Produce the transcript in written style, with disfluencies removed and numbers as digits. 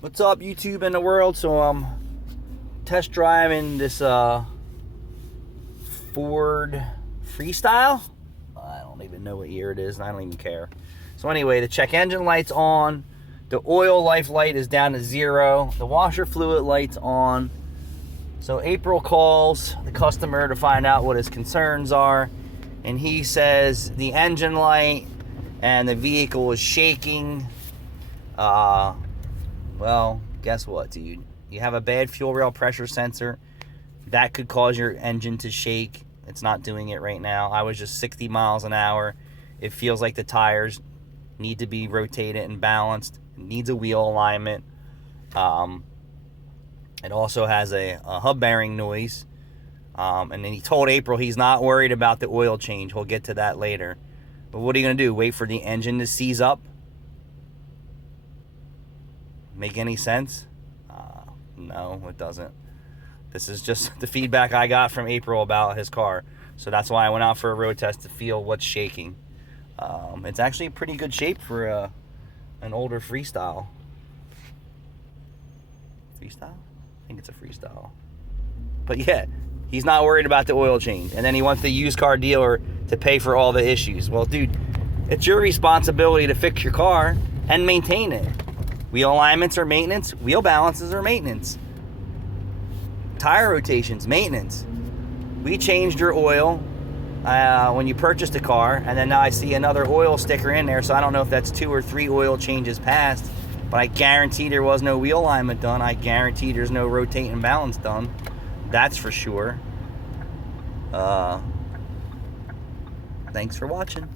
What's up, YouTube and the world? So I'm test driving this Ford Freestyle. I don't even know what year it is, and I don't even care. So anyway, the check engine light's on. The oil life light is down to 0. The washer fluid light's on. So April calls the customer to find out what his concerns are, and he says the engine light and the vehicle is shaking. Well, guess what, dude? You have a bad fuel rail pressure sensor. That could cause your engine to shake. It's not doing it right now. I was just 60 miles an hour. It feels like the tires need to be rotated and balanced. It needs a wheel alignment. It also has a hub bearing noise. And then he told April he's not worried about the oil change. We'll get to that later. But what are you going to do? Wait for the engine to seize up? Make any sense? No, it doesn't. This is just the feedback I got from April about his car. So that's why I went out for a road test to feel what's shaking. It's actually a pretty good shape for an older Freestyle. Freestyle? I think it's a Freestyle. But yeah, he's not worried about the oil change. And then he wants the used car dealer to pay for all the issues. Well, dude, it's your responsibility to fix your car and maintain it. Wheel alignments are maintenance. Wheel balances are maintenance. Tire rotations, maintenance. We changed your oil when you purchased the car, and then now I see another oil sticker in there, so I don't know if that's 2 or 3 oil changes past, but I guarantee there was no wheel alignment done. I guarantee there's no rotate and balance done. That's for sure. Thanks for watching.